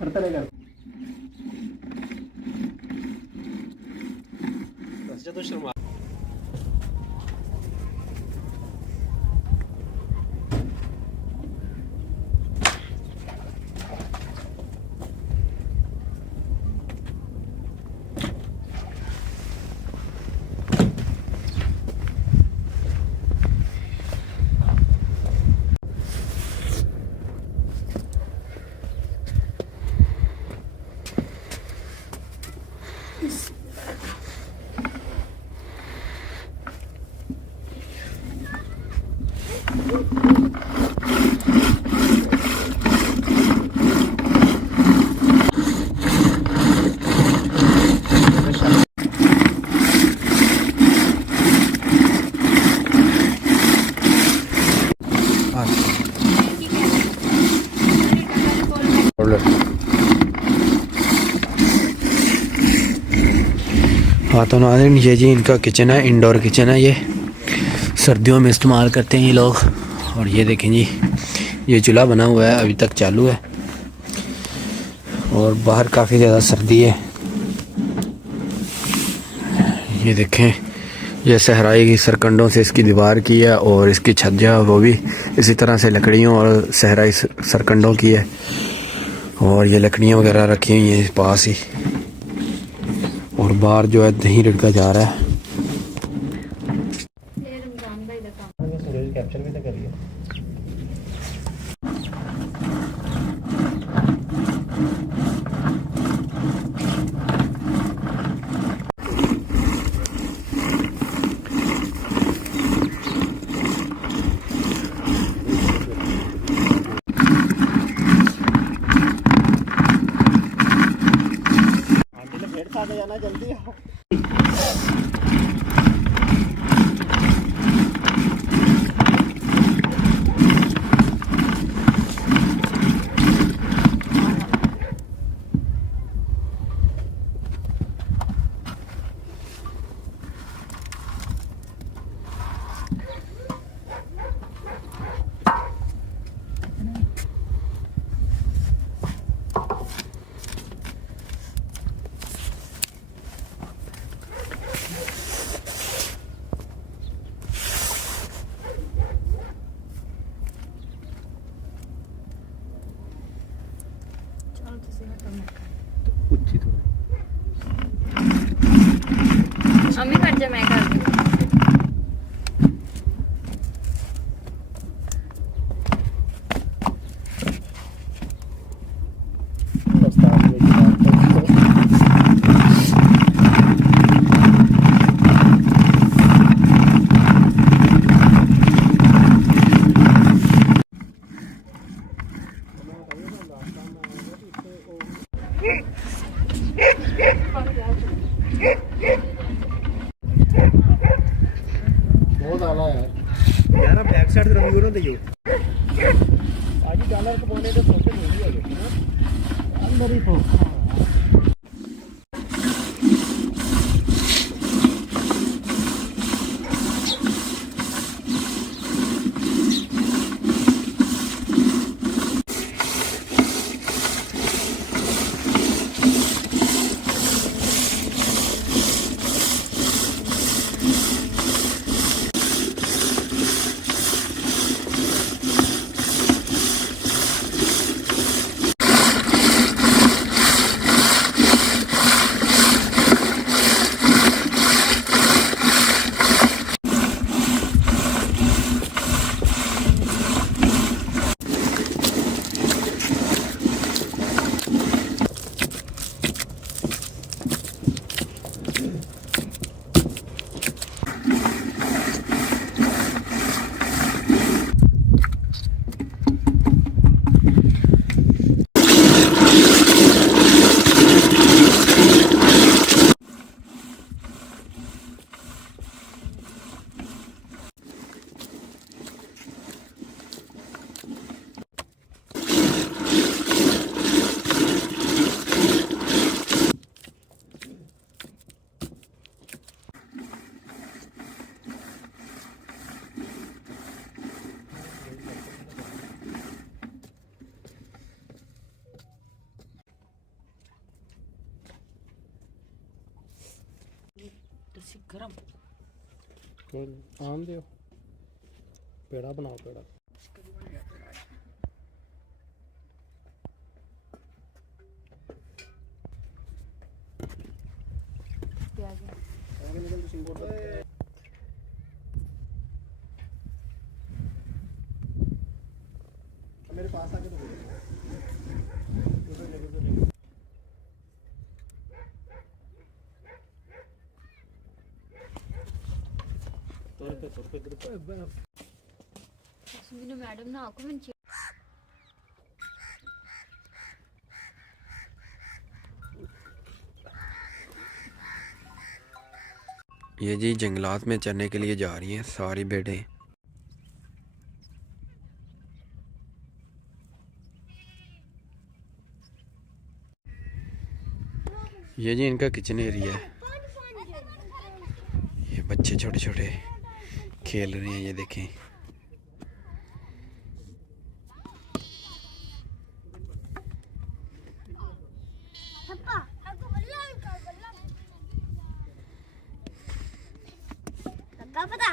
करता रहेगा। तो शर्मा हाँ तो नाज़रीन ये जी इनका किचन है, इंडोर किचन है। ये सर्दियों में इस्तेमाल करते हैं ये लोग। और ये देखें जी, ये चूल्हा बना हुआ है, अभी तक चालू है और बाहर काफ़ी ज़्यादा सर्दी है। ये देखें, ये सहराई की सरकंडों से इसकी दीवार की है और इसकी छत जो है वो भी इसी तरह से लकड़ियों और सहराई सरकंडों की है। और ये लकड़ियाँ वगैरह रखी हुई हैं पास ही। और बाहर जो है दही रिड़का जा रहा है। कैप्चर भी तो करिए। जाना जल्दी आओ। अम्मी कर जा, मैं कर दूँ। बहुत आला है यार। बैक साइड रंग ना दियो आज डॉलर को बोले तो सोचे नहीं है ना अंदर ही पो। ਗਰਮ ਆਮ ਦਿਓ ਪੇੜਾ ਬਣਾਓ ਪੇੜਾ मेरे पास आके तो ਮੈਨੂੰ ਮੈਡਮ ਨਾ ਆਕੋ ਮੈਂ ये जी जंगलात में चरने के लिए जा रही हैं सारी भेड़ें। ये जी इनका किचन एरिया है। ये बच्चे छोटे छोटे खेल रहे हैं, ये देखें। पता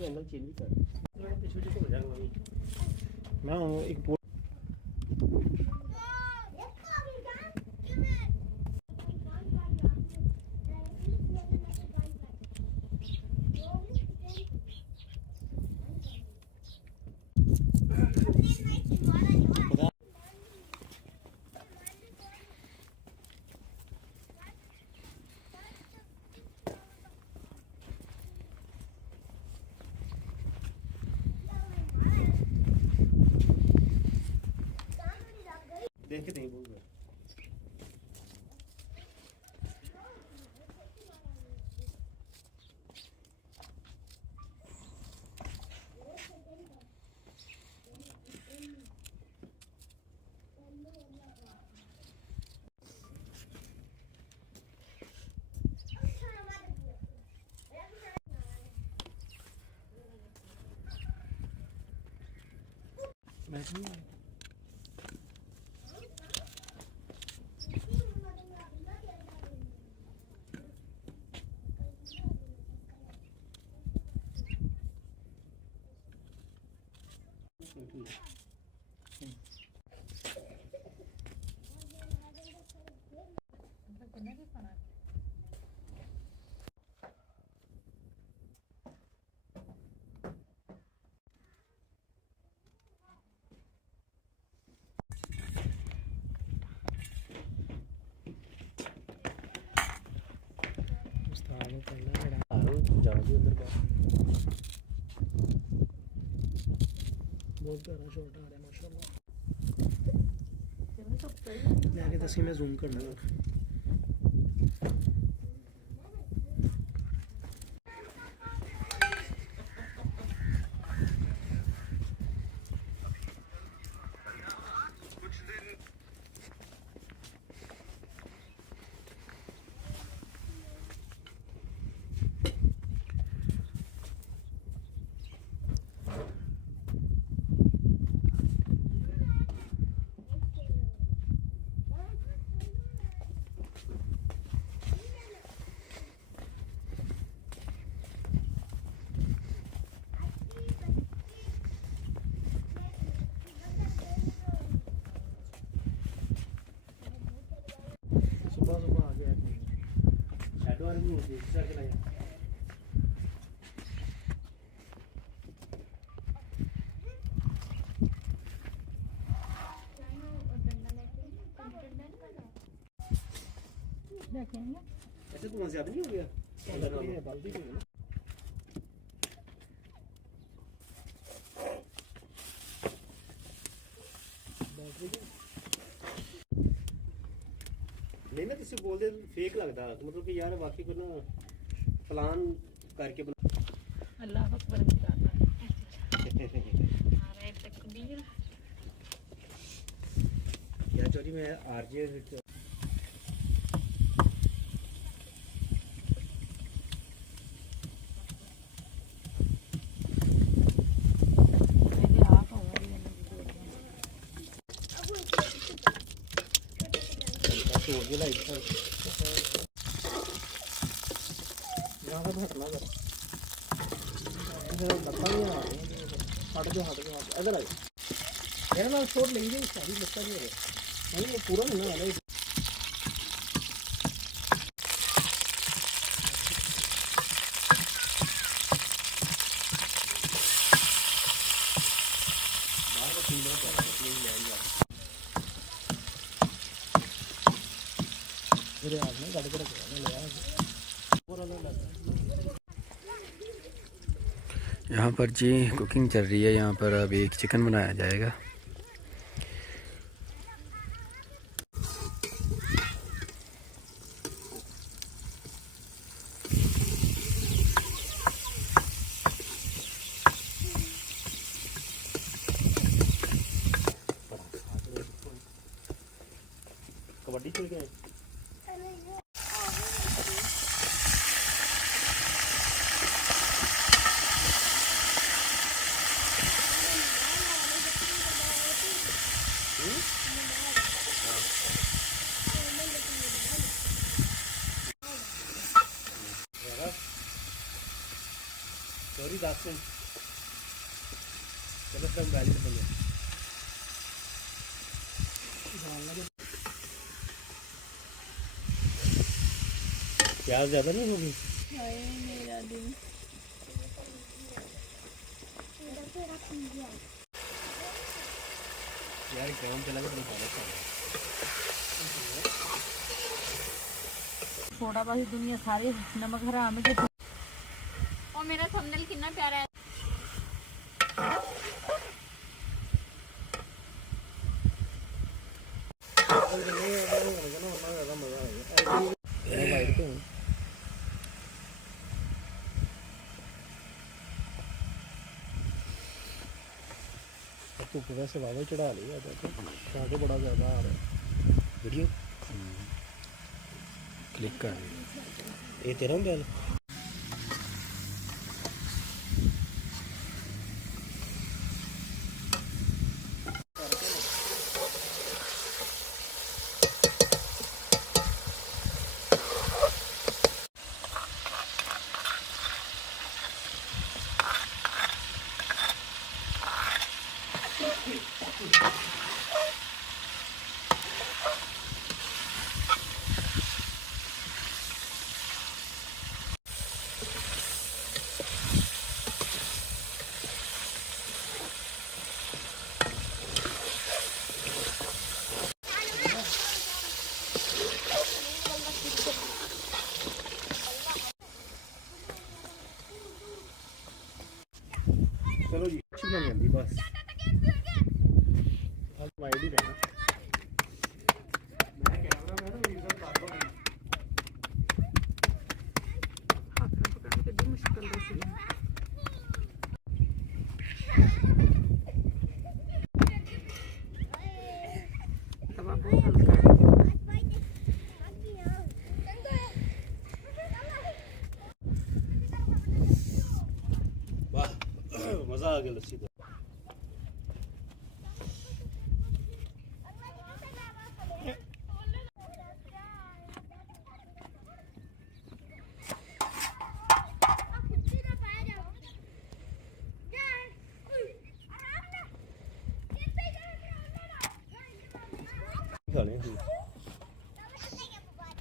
जंगल चेंज भी कर पीछे पीछे हो जाएगा मैं एक देख नहीं बोल बहुत प्यारा शॉट आ रहा है माशाल्लाह। मैं आगे तस्वीर में जूम करना है। सुबह सुबह आ गया शैडो वाले भी होती है सर के लिए ऐसे तो ज्यादा नहीं हो गया बाल्टी में नहीं मैं तुझसे बोल दे फेक लगता मतलब कि यार वाकई को ना प्लान करके बना अल्लाह अकबर बताना नारे तकबीर यार चोरी में आरजे ਤੋੜ ਕੇ ਲਾਈਟ ਕਰ ਯਾਰ ਹਟਣਾ ਕਰ ਇਹਦਾ ਲੱਤਾਂ ਨਹੀਂ ਆ ਹਟ ਜਾ ਇਧਰ ਆ ਇਹਨਾਂ ਨਾਲ ਛੋੜ ਲੈਂਗੇ ਸਾਰੀ ਲੱਤਾਂ ਨਹੀਂ ਹੋ ਰਹੀ ਇਹ ਪੂਰਾ ਨਹੀਂ ਨਾ ਵਾਲਾ यहाँ पर जी कुकिंग चल रही है। यहाँ पर अभी एक चिकन बनाया जाएगा। कबड्डी खेल के सॉरी दास सिंह चलो फिर बैल निकल गया प्याज ज्यादा नहीं होगी मेरा दिन यार काम चला के थोड़ा बहुत दुनिया सारी नमक हराम है और मेरा थंबनेल कितना प्यारा है। ਧੁੱਪ ਵੈਸੇ ਵਾਵਾ ਚੜਾ ਲਈ ਆ ਸਾਡੇ ਬੜਾ ਜ਼ਿਆਦਾ ਆ ਰਿਹਾ ਵੀਡੀਓ क्लिक कर ਇਹ ਤੇਰਾ ਮੋਬਾਈਲ चलो जी अच्छी बन जाती बस वाइड ही रहना मैं कैमरा मैन रीजन कर दो हाथ में पकड़ने के लिए मुश्किल होती है। तवा बहुत हल्का है। वाह मजा आ गया लस्सी तो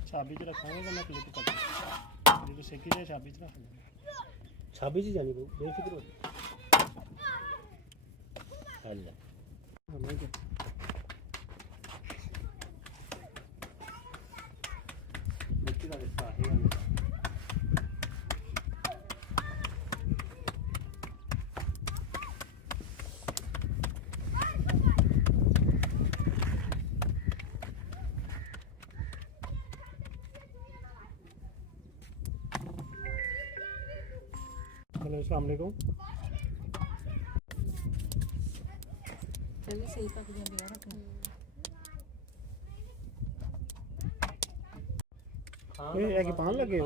छाबी च रखांगे तो मैं क्लिप कर जो सेकी जाए छाबी च रख छाबी च जानी बेफिक्र हो मिट्टी का रिश्ता है हेलो अस्सलाम वालेकुम पहले सही पक जाएगा रखना। ਇਹ ਕੀ ਪਾਣ ਲੱਗੇ ਹੋ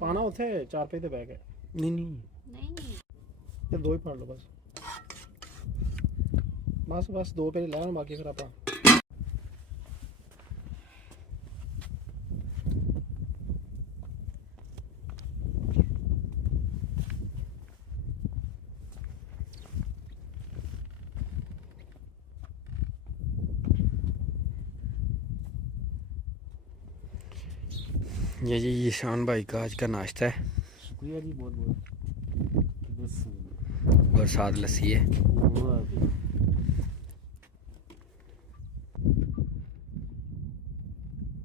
ਪਾਣਾ ਉੱਥੇ 4 ਰੁਪਏ ਤੇ ਬਹਿ ਕੇ नहीं नहीं नहीं नहीं ਤੇ ਦੋ ਹੀ ਫੜ ਲਓ ਬਸ ਬਸ 2 ਰੁਪਏ ਲੈ ਲੈਣ ਬਾਕੀ ਫਿਰ ਆਪਾਂ ये जी ईशान भाई का आज का नाश्ता है शुक्रिया जी, बहुत बहुत। बस और साथ लस्सी है।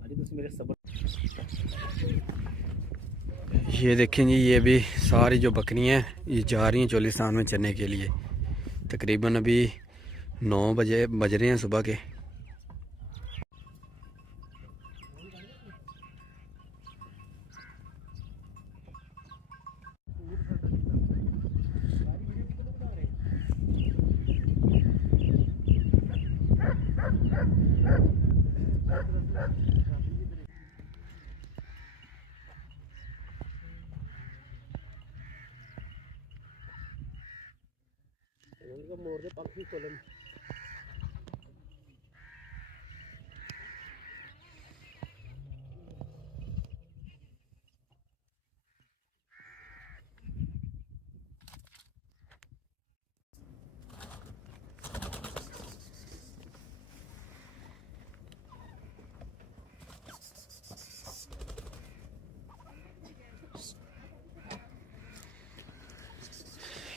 अरे तुम मेरे सबर। ये देखें जी, ये भी सारी जो बकरियां हैं ये जा रही हैं चोलिस्तान में चरने के लिए। तकरीबन अभी 9 बजे बज रहे हैं सुबह के। उनका मोर दे पंख भी खोलन।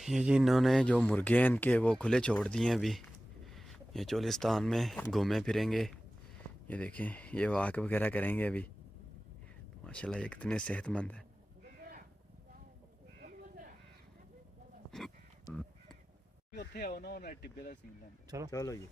ये जी इन्होंने जो मुर्गे हैं इनके वो खुले छोड़ दिए हैं अभी। ये चोलिस्तान में घूमे फिरेंगे। ये देखें, ये वाक वगैरह करेंगे अभी। माशाल्लाह ये कितने सेहतमंद है। चलो चलो जी।